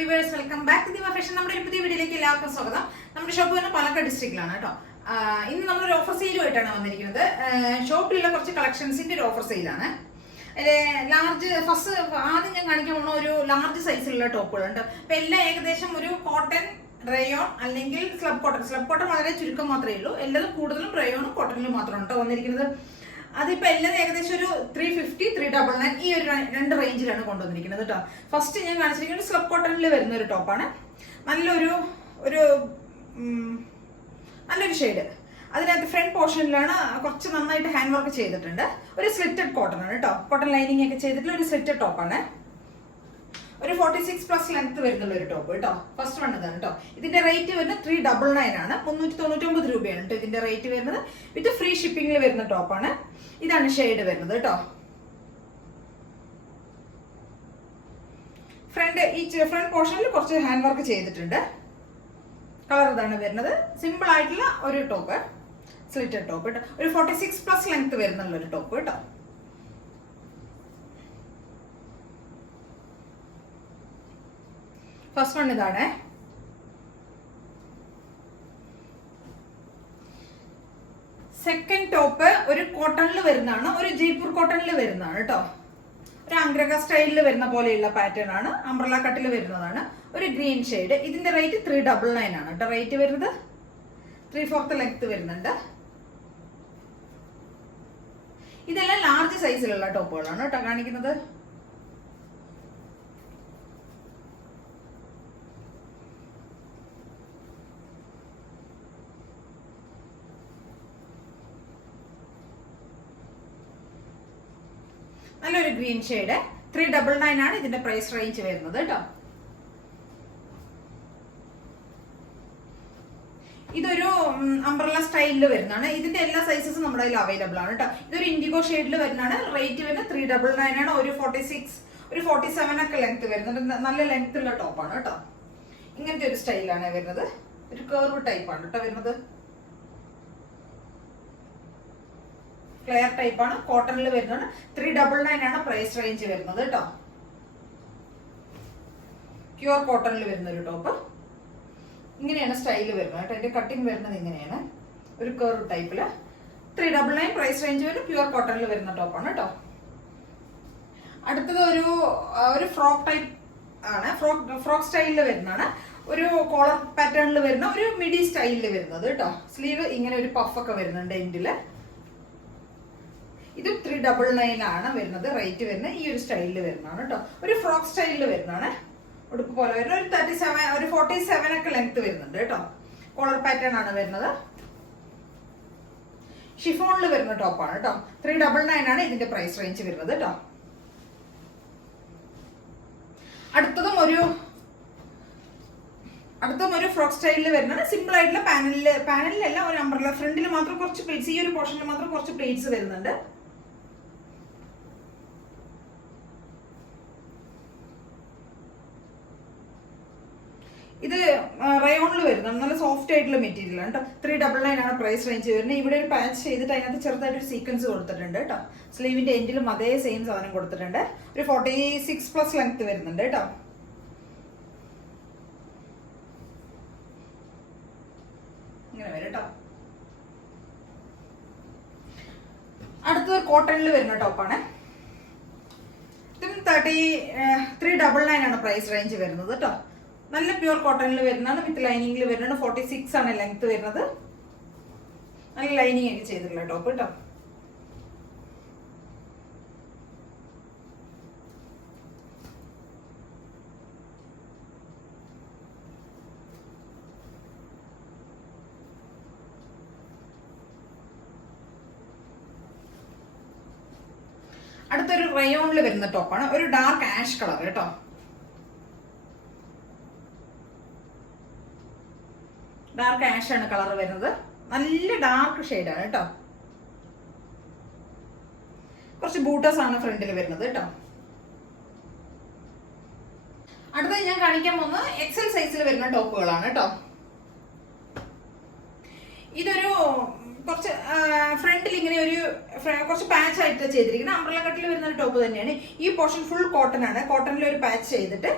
viewers, welcome back to Diva Fashion. നമ്മുടെ പുതിയ വീഡിയോയിലേക്ക് എല്ലാവർക്കും സ്വാഗതം. നമ്മുടെ ഷോപ്പ് തന്നെ പാലക്കാട് ഡിസ്ട്രിക്റ്റിലാണ് കേട്ടോ. ഇന്ന് നമ്മളൊരു ഓഫർ സെയിലുമായിട്ടാണ് വന്നിരിക്കുന്നത്. ഷോപ്പിലുള്ള കുറച്ച് കളക്ഷൻസിന്റെ ഒരു ഓഫർ സെയിലാണ്. ലാർജ് ഫസ്റ്റ് ആദ്യം ഞാൻ കാണിക്കാൻ പോകുന്ന ഒരു ലാർജ് സൈസിലുള്ള ടോപ്പുകളുണ്ട്. അപ്പൊ എല്ലാം ഏകദേശം ഒരു കോട്ടൺ, റയോൺ അല്ലെങ്കിൽ സ്ലബ് കോട്ടൺ വളരെ ചുരുക്കം മാത്രമേ ഉള്ളൂ. എല്ലാതും കൂടുതലും റയോണും കോട്ടണിലും മാത്രമാണ് കേട്ടോ വന്നിരിക്കുന്നത്. അതിപ്പോ എല്ലാം ഏകദേശം ഒരു 350, 399 ഈ ഒരു രണ്ട് റേഞ്ചിലാണ് കൊണ്ടുവന്നിരിക്കുന്നത് കേട്ടോ. ഫസ്റ്റ് ഞാൻ കാണിച്ചിരിക്കുന്നത് സ്ലബ് കോട്ടണിൽ വരുന്ന ഒരു ടോപ്പാണ്. നല്ലൊരു ഷെയ്ഡ്. അതിനകത്ത് ഫ്രണ്ട് പോർഷനിലാണ് കുറച്ച് നന്നായിട്ട് ഹാൻഡ് വർക്ക് ചെയ്തിട്ടുണ്ട്. ഒരു സ്ലിറ്റഡ് കോട്ടൺ ആണ് കേട്ടോ. കോട്ടൺ ലൈനിങ് ഒക്കെ ചെയ്തിട്ടുള്ള ഒരു സ്ലിറ്റഡ് ടോപ്പാണ്. ഒരു 46+ ലെങ്ത് വരുന്നുള്ള ഒരു ടോപ്പ് കേട്ടോ. ഫസ്റ്റ് വൺ ഇതാണ് കേട്ടോ. ഇതിന്റെ റേറ്റ് വരുന്നത് 399 ആണ്. 399 രൂപയാണ് കേട്ടോ ഇതിന്റെ റേറ്റ് വരുന്നത്. വിത്ത് ഫ്രീ ഷിപ്പിംഗിൽ വരുന്ന ടോപ്പാണ്. ഇതാണ് ഷെയ്ഡ് വരുന്നത് കേട്ടോ. ഫ്രണ്ട് പോർഷനിൽ കുറച്ച് ഹാൻഡ് വർക്ക് ചെയ്തിട്ടുണ്ട്. കളർ ഇതാണ് വരുന്നത്. സിമ്പിൾ ആയിട്ടുള്ള ഒരു ടോപ്പ്, സ്ലിറ്റഡ് ടോപ്പ് കേട്ടോ. ഒരു 46+ ലെങ്ത് വരുന്നുള്ള ഒരു ടോപ്പ് കേട്ടോ. ഫസ്റ്റ് വൺ ഇതാണ്. സെക്കൻഡ് ടോപ്പ് ഒരു കോട്ടണിൽ വരുന്നതാണ്. ഒരു ജയ്പൂർ കോട്ടണിൽ വരുന്നതാണ് കേട്ടോ. ഒരു അംഗ്രക സ്റ്റൈലിൽ വരുന്ന പോലെയുള്ള പാറ്റേൺ ആണ്. അംബ്രല കട്ടിൽ വരുന്നതാണ്. ഒരു ഗ്രീൻ ഷെയ്ഡ്. ഇതിന്റെ റേറ്റ് 399 ആണ് കേട്ടോ. റേറ്റ് വരുന്നത് 3/4 ലെങ്ത് വരുന്നുണ്ട്. ഇതെല്ലാം ലാർജ് സൈസിലുള്ള ടോപ്പുകളാണ് കേട്ടോ കാണിക്കുന്നത്. നല്ലൊരു ഗ്രീൻ ഷെയ്ഡ്. 399 ആണ് ഇതിന്റെ പ്രൈസ് റേഞ്ച് വരുന്നത് കേട്ടോ. ഇതൊരു അംബ്രല സ്റ്റൈലിൽ വരുന്നതാണ്. ഇതിന്റെ എല്ലാ സൈസസും നമ്മുടെ കയ്യിൽ അവൈലബിൾ ആണ് കേട്ടോ. ഇതൊരു ഇൻഡിഗോ ഷെയ്ഡിൽ വരുന്നതാണ്. റേറ്റ് വരുന്നത് 399 ആണ്. ഒരു 46, ഒരു 47 ഒക്കെ ലെങ്ത് വരുന്നുണ്ട്. നല്ല ലെങ്ത് ഉള്ള ടോപ്പാണ് കേട്ടോ. ഇങ്ങനത്തെ ഒരു സ്റ്റൈലാണ് വരുന്നത്. ഒരു കർവ് ടൈപ്പാണ് കേട്ടോ വരുന്നത്. ക്ലിയർ ടൈപ്പ് ആണ്. കോട്ടണിൽ വരുന്നത്. 399 ആണ് പ്രൈസ് റേഞ്ച് വരുന്നത് കേട്ടോ. പ്യുവർ കോട്ടണിൽ വരുന്ന ഒരു ടോപ്പ്. ഇങ്ങനെയാണ് സ്റ്റൈല് വരുന്നത് കേട്ടോ. അതിന്റെ കട്ടിങ് വരുന്നത് ഇങ്ങനെയാണ്. ഒരു കർവ് ടൈപ്പില് 399 പ്രൈസ് റേഞ്ച് വരും. പ്യുവർ കോട്ടണിൽ വരുന്ന ടോപ്പാണ് കേട്ടോ. അടുത്തത് ഒരു ഫ്രോക്ക് ടൈപ്പ് ആണ്. ഫ്രോക്ക് സ്റ്റൈലിൽ വരുന്നതാണ്. ഒരു കോളർ പാറ്റേണിൽ വരുന്ന ഒരു മിഡി സ്റ്റൈലിൽ വരുന്നത് കേട്ടോ. സ്ലീവ് ഇങ്ങനെ ഒരു പഫൊക്കെ വരുന്നുണ്ട് എൻഡില്. ഇത് 399 ആണ് വരുന്നത്. റേറ്റ് വരുന്നത് ഈ ഒരു സ്റ്റൈലിൽ വരുന്നതാണ് കേട്ടോ. ഒരു ഫ്രോക്ക് സ്റ്റൈലിൽ വരുന്നതാണ്. ഉടുപ്പ് പോലെ വരുന്ന ഒരു 37, ഒരു 47 ഒക്കെ ലെങ്ത് വരുന്നുണ്ട് കേട്ടോ. കോളർ പാറ്റേൺ ആണ് വരുന്നത്. ഷിഫോണിൽ വരുന്ന ടോപ്പാണ് കേട്ടോ. 399 ആണ് ഇതിന്റെ പ്രൈസ് റേഞ്ച് വരുന്നത് കേട്ടോ. അടുത്തതും ഒരു ഫ്രോക്ക് സ്റ്റൈലിൽ വരുന്നതാണ്. സിമ്പിൾ ആയിട്ടുള്ള പാനലിലല്ല, ഒരു അംബ്രല ഫ്രണ്ടിൽ മാത്രം കുറച്ച് പ്ലേറ്റ്സ്, ഈ ഒരു പോർഷനിൽ മാത്രം കുറച്ച് പ്ലേറ്റ്സ് വരുന്നുണ്ട്. ഇത് റയോണിൽ വരുന്നത്. നല്ല സോഫ്റ്റ് ആയിട്ടുള്ള മെറ്റീരിയൽ ആണ് കേട്ടോ. 399 ആണ് പ്രൈസ് റേഞ്ച് വരുന്നത്. ഇവിടെ ഒരു പാച്ച് ചെയ്തിട്ട് അതിനകത്ത് ചെറുതായിട്ടൊരു സീക്വൻസ് കൊടുത്തിട്ടുണ്ട് കേട്ടോ. സ്ലീവിന്റെ എൻഡിലും അതേ സെയിം സാധനം കൊടുത്തിട്ടുണ്ട്. ഒരു 46+ ലെങ്ത് വരുന്നുണ്ട് കേട്ടോ. ഇങ്ങനെ വരും കേട്ടോ. അടുത്തത് കോട്ടണിൽ വരുന്ന ടോപ്പാണ്. ഇതും 399 ആണ് പ്രൈസ് റേഞ്ച് വരുന്നത് കേട്ടോ. നല്ല പ്യുവർ കോട്ടണിൽ വരുന്നതാണ്. വിത്ത് ലൈനിങ്ങിൽ വരുന്നത്. 46 ആണ് ലെങ്ത് വരുന്നത്. നല്ല ലൈനിങ് ഒക്കെ ചെയ്തിട്ടുള്ള ടോപ്പ് കേട്ടോ. അടുത്തൊരു റയോണിൽ വരുന്ന ടോപ്പാണ്. ഒരു ഡാർക്ക് ആഷ് കളർ കേട്ടോ. ഡാർക്ക് ആഷ് ആണ് കളർ വരുന്നത്. നല്ല ഡാർക്ക് ഷെയ്ഡാണ് കേട്ടോ. കുറച്ച് ബൂട്ടസ് ആണ് ഫ്രണ്ടിൽ വരുന്നത് കേട്ടോ. അടുത്തത് ഞാൻ കാണിക്കാൻ പോകുന്നത് എക്സൽ സൈസിൽ വരുന്ന ടോപ്പുകളാണ് കേട്ടോ. ഇതൊരു കുറച്ച് ഫ്രണ്ടിൽ ഇങ്ങനെ ഒരു കുറച്ച് പാച്ച് ആയിട്ട് ചെയ്തിരിക്കുന്നത് അംബ്രല കട്ടിൽ വരുന്ന ഒരു ടോപ്പ് തന്നെയാണ്. ഈ പോർഷൻ ഫുൾ കോട്ടൺ ആണ്. കോട്ടണിൽ ഒരു പാച്ച് ചെയ്തിട്ട്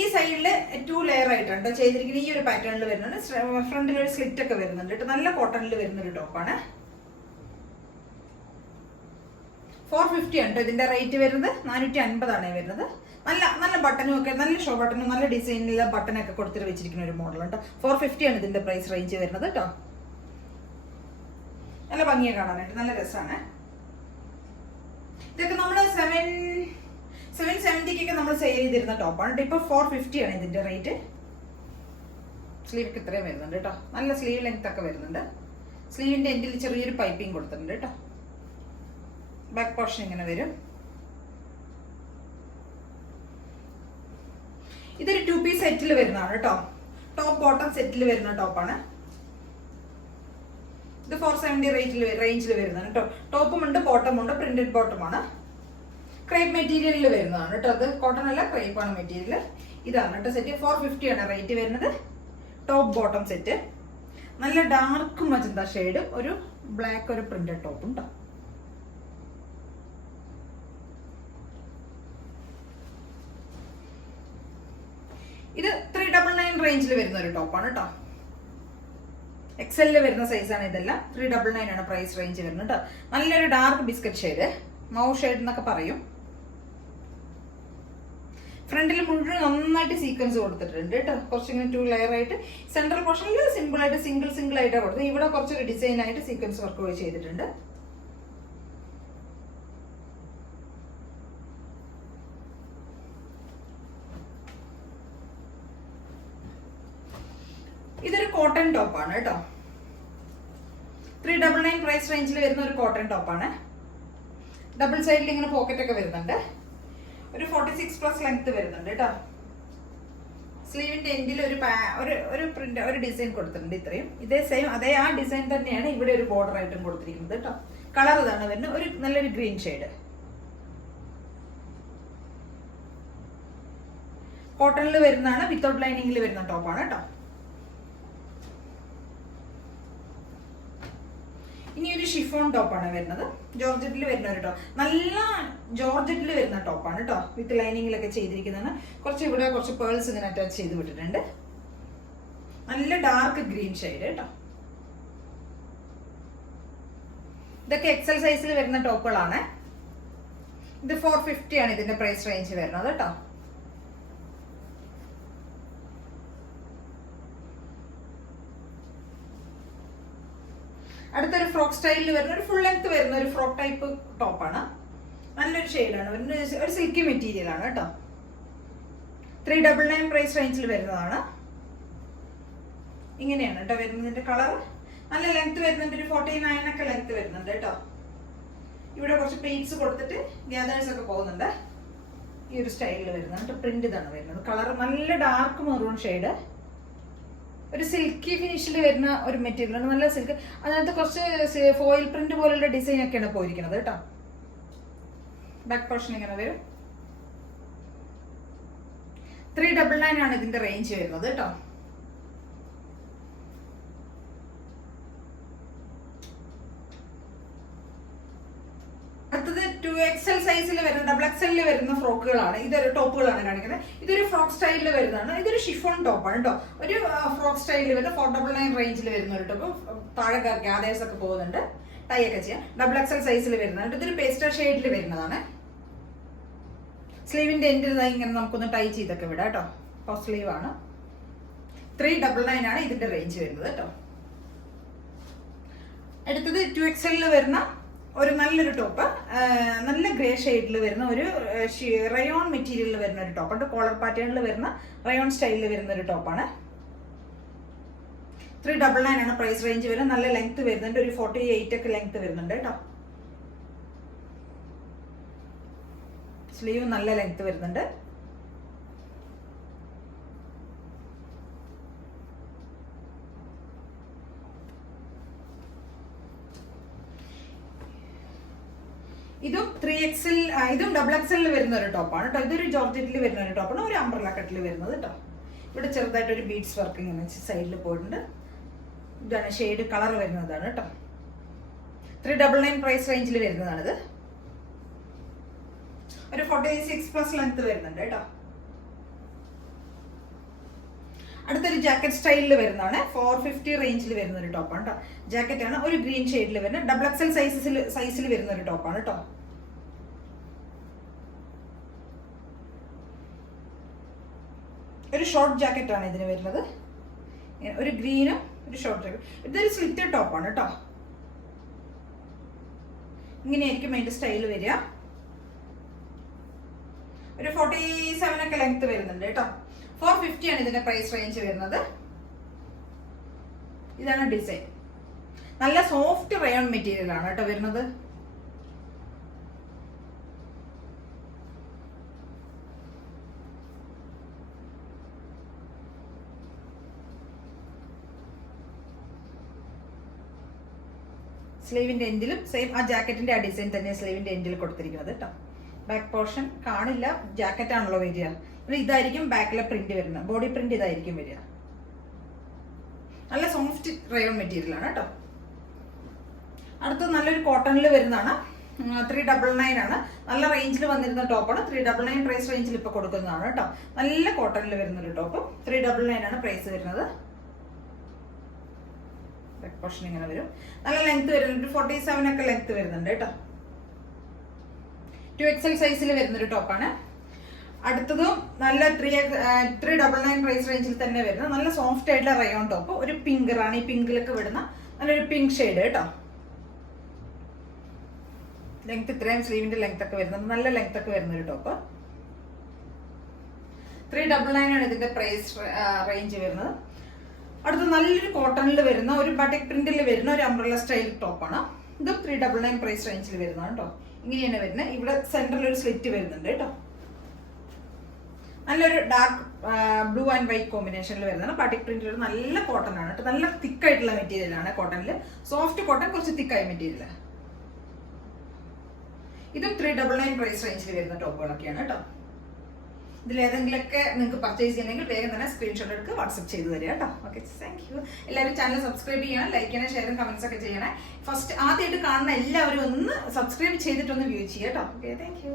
ഈ സൈഡിൽ 2 ലെയർ ആയിട്ടുണ്ട് ചെയ്തിരിക്കുന്നത്. ഈ ഒരു പാറ്റേണിൽ വരുന്നുണ്ട്. ഫ്രണ്ടിൽ ഒരു സ്ലിറ്റ് ഒക്കെ വരുന്നുണ്ട് കേട്ടോ. നല്ല കോട്ടണിൽ വരുന്ന ഒരു ടോപ്പാണ്. 450 ആണ് ഇതിന്റെ റേറ്റ് വരുന്നത്. 450 ആണ് വരുന്നത്. നല്ല നല്ല ബട്ടനും ഒക്കെ, നല്ല ഷോ ബട്ടനും നല്ല ഡിസൈനിലുള്ള ബട്ടനൊക്കെ കൊടുത്തിട്ട് വെച്ചിരിക്കുന്ന ഒരു മോഡൽ കേട്ടോ. 450 ആണ് ഇതിന്റെ പ്രൈസ് റേഞ്ച് വരുന്നത് കേട്ടോ. നല്ല ഭംഗിയെ കാണാനായിട്ട് നല്ല രസമാണ്. ഇതൊക്കെ നമ്മൾ 770 നമ്മൾ സെയിൽ ചെയ്തിരുന്ന ടോപ്പാണ്. ഇപ്പൊ 450 ആണ് ഇതിന്റെ റേറ്റ്. സ്ലീവ് ഇത്രയും വരുന്നുണ്ട് കേട്ടോ. നല്ല സ്ലീവ് ലെങ്ത് ഒക്കെ വരുന്നുണ്ട്. സ്ലീവിന്റെ എൻഡിൽ ചെറിയൊരു പൈപ്പിംഗ് കൊടുത്തിട്ടുണ്ട് കേട്ടോ. ബാക്ക് പോർഷൻ ഇങ്ങനെ വരും. ഇതൊരു 2 പീസ് സെറ്റിൽ വരുന്നതാണ് കേട്ടോ. ടോപ്പ് ബോട്ടം സെറ്റിൽ വരുന്ന ടോപ്പാണ്. ഇത് 470 റേഞ്ചിൽ വരുന്നതാണ് കേട്ടോ. ടോപ്പും ഉണ്ട് ബോട്ടം ഉണ്ട്. പ്രിന്റഡ് ബോട്ടമാണ്. ക്രേപ്പ് മെറ്റീരിയലിൽ വരുന്നതാണ് കേട്ടോ. അത് കോട്ടൺ അല്ല, ക്രേപ്പ് ആണ് മെറ്റീരിയൽ. ഇതാണ് കേട്ടോ സെറ്റ്. 450 ആണ് റേറ്റ് വരുന്നത്. Top bottom set. നല്ല ഡാർക്ക് മജന്ത ഷെയ്ഡ്, ഒരു ബ്ലാക്ക് ഒരു പ്രിന്റഡ് ടോപ്പും കേട്ടോ. ഇത് 399 റേഞ്ചിൽ വരുന്ന ഒരു ടോപ്പാണ് കേട്ടോ. എക്സലിൽ വരുന്ന സൈസാണ് ഇതെല്ലാം. 399 ആണ് പ്രൈസ് റേഞ്ച് വരുന്നത് കേട്ടോ. നല്ലൊരു ഡാർക്ക് ബിസ്ക്കറ്റ് ഷെയ്ഡ്, മൗ ഷെയ്ഡ് എന്നൊക്കെ പറയും. ഫ്രണ്ടിൽ മുഴുവൻ നന്നായിട്ട് സീക്വൻസ് കൊടുത്തിട്ടുണ്ട് കേട്ടോ. കുറച്ചിങ്ങനെ 2 ലെയർ ആയിട്ട്. സെൻട്രൽ പോർഷനിൽ സിമ്പിൾ ആയിട്ട് സിംഗിൾ ആയിട്ടാണ് കൊടുത്തത്. ഇവിടെ കുറച്ചൊരു ഡിസൈൻ ആയിട്ട് സീക്വൻസ് വർക്ക് ചെയ്തിട്ടുണ്ട്. ഇതൊരു കോട്ടൺ ടോപ്പാണ് കേട്ടോ. 399 പ്രൈസ് റേഞ്ചിൽ വരുന്ന ഒരു കോട്ടൺ ടോപ്പാണ്. ഡബിൾ സൈഡിൽ ഇങ്ങനെ പോക്കറ്റ് ഒക്കെ വരുന്നുണ്ട്. ഒരു 46+ ലെങ്ത് വരുന്നുണ്ട് കേട്ടോ. സ്ലീവിന്റെ എൻഡിൽ ഒരു പ്രിന്റ് ഒരു ഡിസൈൻ കൊടുത്തിട്ടുണ്ട്. ഇത്രയും ഇതേ സെയിം അതേ ആ ഡിസൈൻ തന്നെയാണ് ഇവിടെ ഒരു ബോർഡർ ആയിട്ടും കൊടുത്തിരിക്കുന്നത് കേട്ടോ. കളർ ഇതാണ് വരുന്നത്. ഒരു നല്ലൊരു ഗ്രീൻ ഷെയ്ഡ്. കോട്ടണിൽ വരുന്നതാണ്. വിത്തൗട്ട് ലൈനിങ്ങിൽ വരുന്ന ടോപ്പാണ് കേട്ടോ. ഇനി ഒരു ഷിഫോൺ ടോപ്പാണ് വരുന്നത്. ജോർജറ്റിൽ വരുന്ന ഒരു ടോപ്പ്. നല്ല ജോർജറ്റിൽ വരുന്ന ടോപ്പാണ് കേട്ടോ. വിത്ത് ലൈനിങ്ങിലൊക്കെ ചെയ്തിരിക്കുന്നതാണ്. കുറച്ച് ഇവിടെ കുറച്ച് പേൾസ് ഇങ്ങനെ അറ്റാച്ച് ചെയ്ത് വിട്ടിട്ടുണ്ട്. നല്ല ഡാർക്ക് ഗ്രീൻ ഷെയ്ഡ് കേട്ടോ. ഇതൊക്കെ എക്സൽ സൈസിൽ വരുന്ന ടോപ്പുകളാണ്. ഇത് 450 ആണ് ഇതിന്റെ പ്രൈസ് റേഞ്ച് വരുന്നത് കേട്ടോ. അടുത്തൊരു ഫ്രോക്ക് സ്റ്റൈലിൽ വരുന്ന ഒരു ഫുൾ ലെങ്ത് വരുന്ന ഒരു ഫ്രോക്ക് ടൈപ്പ് ടോപ്പാണ്. നല്ലൊരു ഷെയ്ഡാണ്. ഒരു സിൽക്കി മെറ്റീരിയൽ ആണ് കേട്ടോ. 399 പ്രൈസ് റേഞ്ചിൽ വരുന്നതാണ്. ഇങ്ങനെയാണ് കേട്ടോ വരുന്നതിന്റെ കളർ. നല്ല ലെങ്ത് വരുന്നുണ്ട്. ഒരു 49 ഒക്കെ ലെങ്ത് വരുന്നുണ്ട് കേട്ടോ. ഇവിടെ കുറച്ച് പ്ലീറ്റ്സ് കൊടുത്തിട്ട് ഗ്യാദേഴ്സ് ഒക്കെ പോകുന്നുണ്ട്. ഈ ഒരു സ്റ്റൈലിൽ വരുന്നുണ്ട്. പ്രിന്റ് ഇതാണ് വരുന്നത്. കളർ നല്ല ഡാർക്ക് മെറൂൺ ഷെയ്ഡ്. ഒരു സിൽക്കി ഫിനിഷിൽ വരുന്ന ഒരു മെറ്റീരിയൽ ആണ്. നല്ല സിൽക്ക്. അതിനകത്ത് കുറച്ച് ഫോയിൽ പ്രിന്റ് പോലുള്ള ഡിസൈൻ ഒക്കെയാണ് പോയിരിക്കുന്നത് കേട്ടോ. ബാക്ക് പോർഷൻ ഇങ്ങനെ വരും. 399 ആണ് ഇതിന്റെ റേഞ്ച് വരുന്നത് കേട്ടോ. അടുത്തത് 2XL സൈസിൽ വരുന്ന ഡബിൾ എക്സലിൽ വരുന്ന ഫ്രോക്കുകളാണ്. ഇതൊരു ടോപ്പുകളാണ് കാണിക്കുന്നത്. ഇതൊരു ഫ്രോക്ക് സ്റ്റൈലിൽ വരുന്നതാണ്. ഇതൊരു ഷിഫോൺ ടോപ്പാണ് കേട്ടോ. ഒരു ഫ്രോക്ക് സ്റ്റൈലിൽ വരുന്ന 499 റേഞ്ചിൽ വരുന്ന ഒരു ടോപ്പ്. താഴെ ഗ്യാദേഴ്സ് ഒക്കെ പോകുന്നുണ്ട്. ടൈ ഒക്കെ ചെയ്യാം. ഡബിൾ എക്സൽ സൈസിൽ വരുന്നതാണ്. ഇതൊരു പേസ്റ്റൽ ഷെയ്ഡിൽ വരുന്നതാണ്. സ്ലീവിന്റെ എൻഡിൽ ഇങ്ങനെ നമുക്കൊന്ന് ടൈ ചെയ്തൊക്കെ വിടാം കേട്ടോ. പഫ് സ്ലീവ് ആണ്. 399 ആണ് ഇതിന്റെ റേഞ്ച് വരുന്നത് കേട്ടോ. അടുത്തത് 2XL വരുന്ന ഒരു നല്ലൊരു ടോപ്പ്. നല്ല ഗ്രേ ഷെയ്ഡിൽ വരുന്ന ഒരു റയോൺ മെറ്റീരിയലിൽ വരുന്ന ഒരു ടോപ്പ്. കോളർ പാറ്റേണിൽ വരുന്ന റയോൺ സ്റ്റൈലിൽ വരുന്ന ഒരു ടോപ്പാണ്. 399 ആണ് പ്രൈസ് റേഞ്ച് വരുന്നത്. നല്ല ലെങ്ത് വരുന്നുണ്ട്. ഒരു 48 ഒക്കെ ലെങ്ത് വരുന്നുണ്ട് കേട്ടോ. സ്ലീവ് നല്ല ലെങ്ത് വരുന്നുണ്ട്. ഇതും 3XL ഇതും ഡബിൾ എക്സലിൽ വരുന്ന ഒരു ടോപ്പാണ് കേട്ടോ. ഇതൊരു ജോർജറ്റിൽ വരുന്ന ഒരു ടോപ്പാണ്. ഒരു അംബ്രല കട്ടിൽ വരുന്നത് കേട്ടോ. ഇവിടെ ചെറുതായിട്ട് ഒരു ബീഡ്സ് വർക്ക് ഇങ്ങനെ സൈഡിൽ പോയിട്ടുണ്ട്. ഇതാണ് ഷെയ്ഡ് കളർ വരുന്നതാണ് കേട്ടോ. 399 പ്രൈസ് റേഞ്ചിൽ വരുന്നതാണിത്. ഒരു 46+ ലെങ്ത് വരുന്നുണ്ട് കേട്ടോ. അടുത്തൊരു ജാക്കറ്റ് സ്റ്റൈലിൽ വരുന്നതാണ്. 450 റേഞ്ചിൽ വരുന്ന ഒരു ടോപ്പാണ് കേട്ടോ. ജാക്കറ്റ് ആണ്, ഒരു ഗ്രീൻ ഷെയ്ഡിൽ വരുന്ന ഡബിൾ എക്സൽ സൈസിൽ വരുന്ന ഒരു ടോപ്പാണ് കേട്ടോ. ഒരു ഷോർട്ട് ജാക്കറ്റ് ആണ് ഇതിന് വരുന്നത്. ഒരു ഗ്രീനും ഒരു ഷോർട്ട് ജാക്കറ്റ്. ഇതൊരു സ്ലിറ്റഡ് ടോപ്പാണ് കേട്ടോ. ഇങ്ങനെയായിരിക്കും അതിന്റെ സ്റ്റൈൽ വരിക. ഒരു 47 ഒക്കെ ലെങ്ത് വരുന്നുണ്ട് കേട്ടോ. 450 ആണ് ഇതിന്റെ പ്രൈസ് റേഞ്ച് വരുന്നത്. ഇതാണ് ഡിസൈൻ. നല്ല സോഫ്റ്റ് റയോൺ മെറ്റീരിയൽ ആണ് കേട്ടോ വരുന്നത്. സ്ലീവിന്റെ എൻഡിലും സെയിം ആ ജാക്കറ്റിന്റെ ആ ഡിസൈൻ തന്നെ സ്ലീവിന്റെ എൻഡിൽ കൊടുത്തിരിക്കുന്നത് കേട്ടോ. ബാക്ക് പോർഷൻ കാണില്ല, ജാക്കറ്റ് ആണല്ലോ വരിക. ഇതായിരിക്കും ബാക്കിലെ പ്രിന്റ് വരുന്നത്. ബോഡി പ്രിന്റ് ഇതായിരിക്കും വരിക. നല്ല സോഫ്റ്റ് റയോൺ മെറ്റീരിയൽ ആണ് കേട്ടോ. അടുത്ത് നല്ലൊരു കോട്ടണിൽ വരുന്നതാണ്. 399 ആണ്. നല്ല റേഞ്ചിൽ വന്നിരുന്ന ടോപ്പാണ്. 399 പ്രൈസ് റേഞ്ചിൽ ഇപ്പൊ കൊടുക്കുന്നതാണ് കേട്ടോ. നല്ല കോട്ടണിൽ വരുന്ന ഒരു ടോപ്പ്. 399 ആണ് പ്രൈസ് വരുന്നത്. ബാക്ക് പോർഷൻ ഇങ്ങനെ വരും. നല്ല ലെങ്ത് വരുന്നുണ്ട്. 47 ഒക്കെ ലെങ്ത് വരുന്നുണ്ട് കേട്ടോ. 2XL സൈസിൽ വരുന്നൊരു ടോപ്പാണ്. അടുത്തതും നല്ല 399 പ്രൈസ് റേഞ്ചിൽ തന്നെ വരുന്ന നല്ല സോഫ്റ്റ് ആയിട്ടുള്ള റയോൺ ടോപ്പ്. ഒരു പിങ്ക്, റാണി പിങ്കിലൊക്കെ വിടുന്ന നല്ലൊരു പിങ്ക് ഷെയ്ഡ് കേട്ടോ. ലെങ്ത് ഇത്രയും സ്ലീവിന്റെ ലെങ്ത് ഒക്കെ വരുന്നത്. നല്ല ലെങ്ത് ഒക്കെ വരുന്ന ഒരു ടോപ്പ്. 399 ആണ് ഇതിന്റെ പ്രൈസ് റേഞ്ച് വരുന്നത്. അടുത്ത നല്ലൊരു കോട്ടണിൽ വരുന്ന ഒരു ബട്ടിക് പ്രിന്റിൽ വരുന്ന ഒരു അംബ്രല്ല സ്റ്റൈൽ ടോപ്പാണ്. ഇതും 399 പ്രൈസ് റേഞ്ചിൽ വരുന്നതാണ് കേട്ടോ. ഇങ്ങനെയാണ് വരുന്നത്. ഇവിടെ സെന്ററിൽ ഒരു സ്ലിറ്റ് വരുന്നുണ്ട് കേട്ടോ. നല്ലൊരു ഡാർക്ക് ബ്ലൂ ആൻഡ് വൈറ്റ് കോമ്പിനേഷനിൽ വരുന്നതാണ്. ബട്ടിക് പ്രിന്റിൽ ഒരു നല്ല കോട്ടൺ ആണ് കേട്ടോ. നല്ല തിക്കായിട്ടുള്ള മെറ്റീരിയൽ ആണ് കോട്ടണിൽ. സോഫ്റ്റ് കോട്ടൺ, കുറച്ച് തിക്കായ മെറ്റീരിയൽ. ഇതും 399 പ്രൈസ് റേഞ്ചിൽ വരുന്ന ടോപ്പുകളൊക്കെയാണ് കേട്ടോ. ഇതിലേതെങ്കിലൊക്കെ നിങ്ങൾക്ക് പർച്ചേസ് ചെയ്യണമെങ്കിൽ വേഗം തന്നെ സ്ക്രീൻഷോട്ട് എടുക്കുക, വാട്സ്ആപ്പ് ചെയ്ത് തരിക കേട്ടോ. Okay, thank you. എല്ലാവരും ചാനൽ സബ്സ്ക്രൈബ് ചെയ്യണം, ലൈക്ക് ചെയ്യണം, ഷെയറും കമന്റ്സ് ഒക്കെ ചെയ്യണേ. ഫസ്റ്റ് ആദ്യമായിട്ട് കാണുന്ന എല്ലാവരും ഒന്ന് സബ്സ്ക്രൈബ് ചെയ്തിട്ടൊന്ന് വ്യൂ ചെയ്യുക കേട്ടോ. Okay, thank you.